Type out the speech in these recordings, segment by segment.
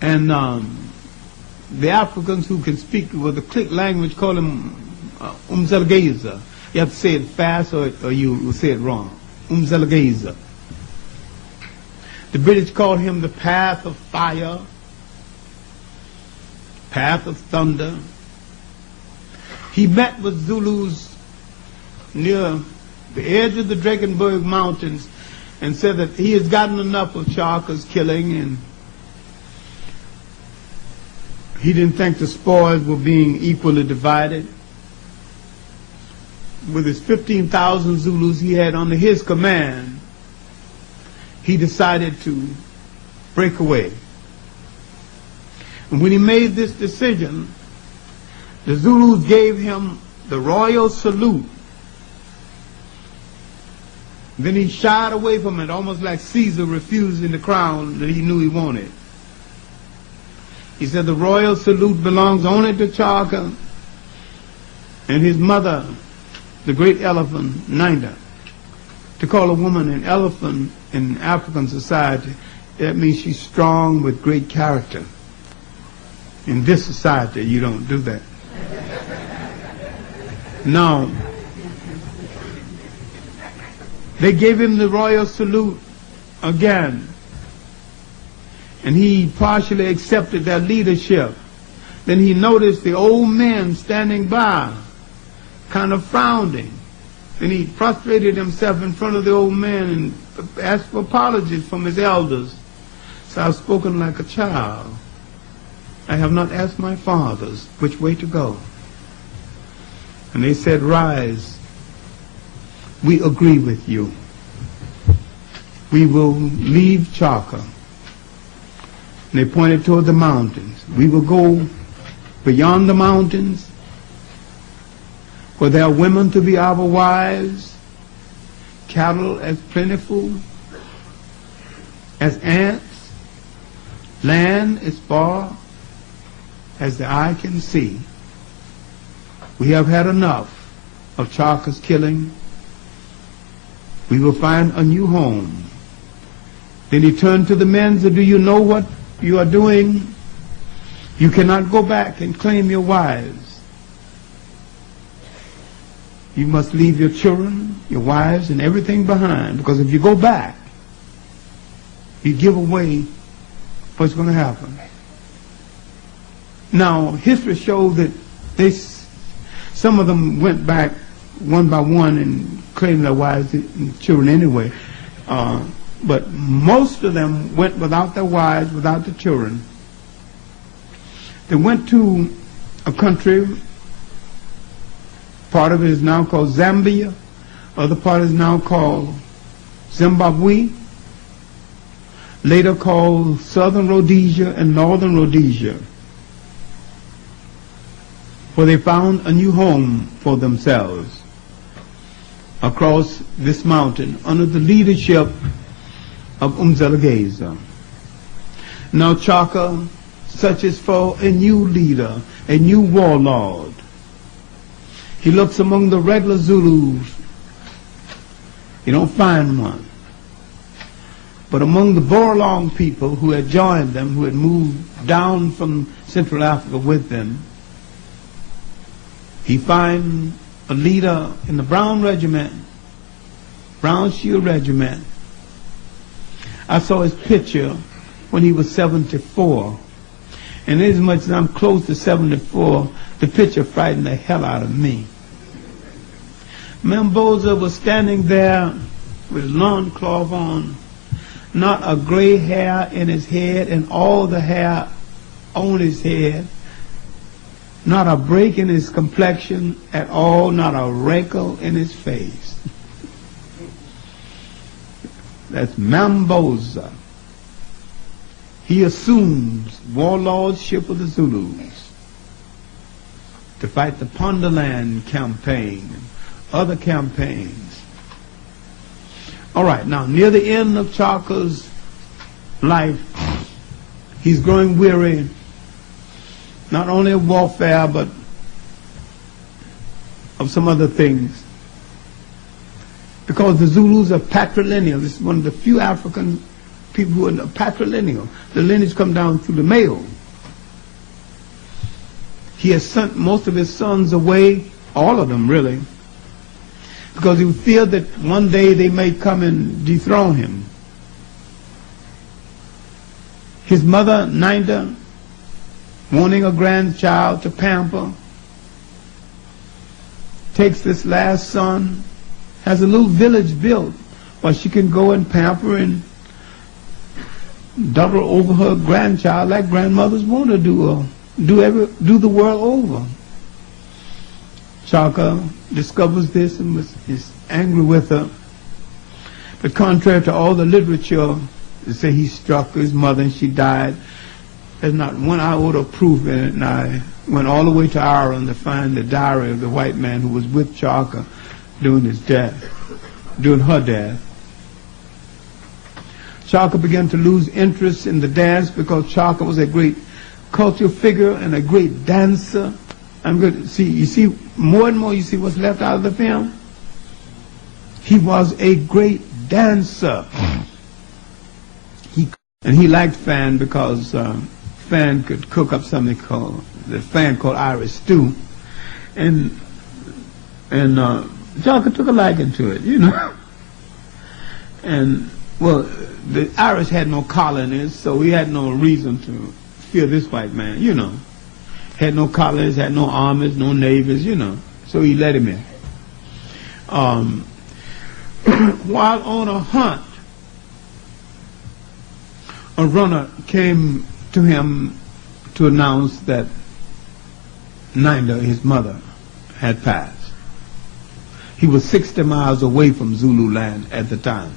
And the Africans who can speak with the click language call him Umzelgeza. You have to say it fast or you will say it wrong. Umzelgeza. The British called him the path of fire, path of thunder. He met with Zulus near the edge of the Drakensberg Mountains and said that he has gotten enough of Clarke's killing, and he didn't think the spoils were being equally divided. With his 15,000 Zulus he had under his command, he decided to break away. And when he made this decision, the Zulus gave him the royal salute. Then he shied away from it, almost like Caesar refusing the crown that he knew he wanted. He said the royal salute belongs only to Clarke and his mother, the great elephant, Nina. To call a woman an elephant in African society, that means she's strong with great character. In this society, you don't do that. Now, they gave him the royal salute again, and he partially accepted their leadership. Then he noticed the old men standing by, kind of frowning. And he prostrated himself in front of the old man and asked for apologies from his elders. So I've spoken like a child. I have not asked my fathers which way to go. And they said, rise. We agree with you. We will leave Clarke. And they pointed toward the mountains. We will go beyond the mountains, where there are women to be our wives, cattle as plentiful as ants, land as far as the eye can see. We have had enough of Clarke's killing. We will find a new home. Then he turned to the men and said, do you know what you are doing? You cannot go back and claim your wives. You must leave your children, your wives, and everything behind, because if you go back, you give away what's going to happen. Now, history shows that some of them went back one by one and claimed their wives and children anyway. But most of them went without their wives, without the children. They went to a country. Part of it is now called Zambia. Other part is now called Zimbabwe. Later called Southern Rhodesia and Northern Rhodesia, where they found a new home for themselves across this mountain under the leadership of Umzelgeza. Now Clarke searches for a new leader, a new warlord. He looks among the regular Zulus. You don't find one. But among the Borlong people who had joined them, who had moved down from Central Africa with them, he finds a leader in the Brown Regiment, Brown Shield Regiment. I saw his picture when he was 74. And as much as I'm close to 74, the picture frightened the hell out of me. Mamboza was standing there with loincloth on, not a gray hair in his head and all the hair on his head, not a break in his complexion at all, not a wrinkle in his face. That's Mamboza. He assumes warlordship of the Zulus to fight the Ponderland campaign and other campaigns. All right, now near the end of Clarke's life, he's growing weary, not only of warfare, but of some other things. Because the Zulus are patrilineal. This is one of the few African people who are patrilineal. The lineage come down through the male. He has sent most of his sons away, all of them really, because he feared that one day they may come and dethrone him. His mother, Ninda, wanting a grandchild to pamper, takes this last son, has a little village built where she can go and pamper and double over her grandchild like grandmothers want to do the world over. Clarke discovers this and is angry with her. But contrary to all the literature, they say he struck his mother and she died. There's not one iota of proof in it, and I went all the way to Ireland to find the diary of the white man who was with Clarke during his death, during her death. Clarke began to lose interest in the dance because Clarke was a great cultural figure and a great dancer. I'm going to see, you see, more and more you see what's left out of the film. He was a great dancer. He liked Fan because Fan could cook up something called Irish stew, and Clarke took a liking to it, you know. And well, the Irish had no colonists, so he had no reason to fear this white man, you know. Had no colonists, had no armies, no navies, you know. So he let him in. While on a hunt, a runner came to him to announce that Ninda, his mother, had passed. He was 60 miles away from Zululand at the time.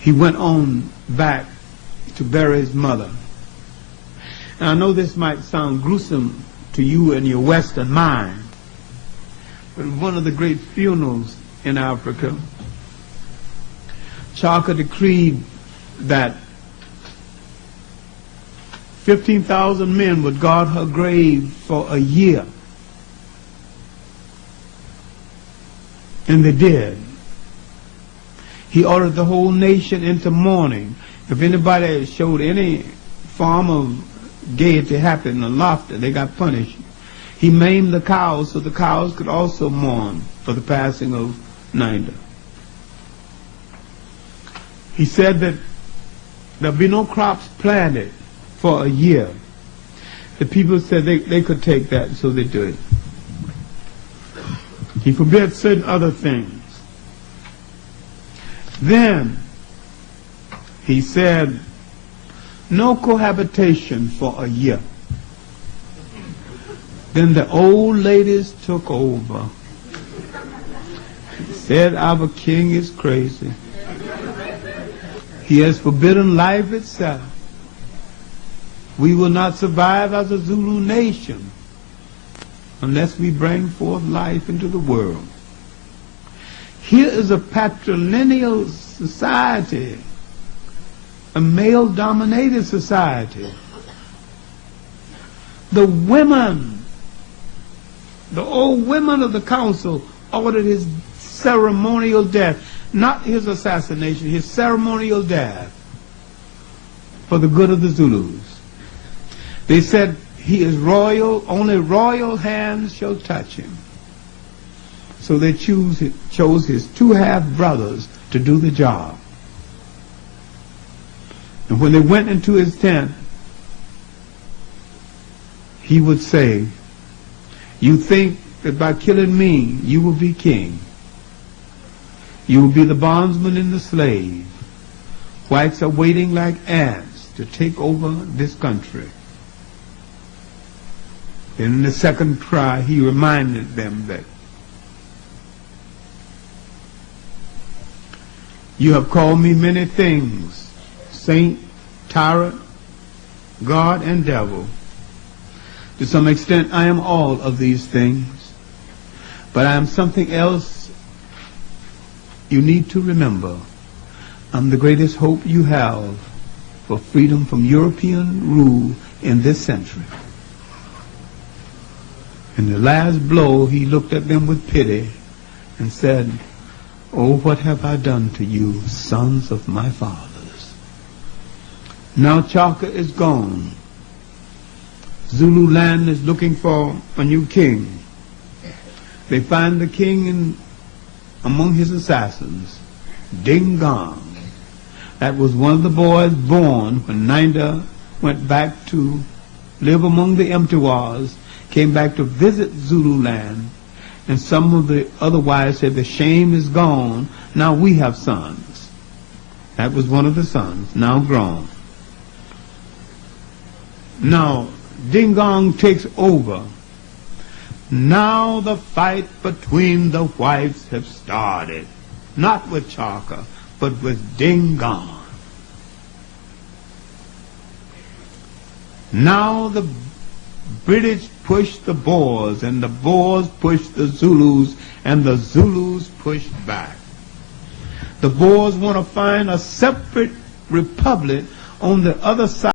He went on back to bury his mother. And I know this might sound gruesome to you and your Western mind, but one of the great funerals in Africa, Clarke decreed that 15,000 men would guard her grave for a year. And they did. He ordered the whole nation into mourning. If anybody showed any form of gaiety, happiness, or laughter, they got punished. He maimed the cows so the cows could also mourn for the passing of Ninda. He said that there'll be no crops planted for a year. The people said they could take that, so they did. He forbid certain other things. Then he said no cohabitation for a year. Then the old ladies took over. Said our king is crazy. He has forbidden life itself. We will not survive as a Zulu nation unless we bring forth life into the world. Here is a patrilineal society, a male-dominated society. The women, the old women of the council ordered his ceremonial death, not his assassination, his ceremonial death for the good of the Zulus. They said he is royal, only royal hands shall touch him. So they chose his two half-brothers to do the job. And when they went into his tent, he would say, you think that by killing me, you will be king. You will be the bondsman and the slave. Whites are waiting like ants to take over this country. In the second cry, he reminded them that you have called me many things, saint, tyrant, God, and devil. To some extent, I am all of these things, but I am something else you need to remember. I'm the greatest hope you have for freedom from European rule in this century. In the last blow, he looked at them with pity and said, oh, what have I done to you, sons of my fathers? Now Clarke is gone. Zulu land is looking for a new king. They find the king among his assassins, Dingaan. That was one of the boys born when Nanda went back to live among the Mtiwas, came back to visit Zulu land, and some of the other wives said, the shame is gone, now we have sons. That was one of the sons, now grown. Now, Dingaan takes over. Now the fight between the wives have started, not with Clarke, but with Dingaan. Now the British push the Boers, and the Boers push the Zulus, and the Zulus push back. The Boers want to find a separate republic on the other side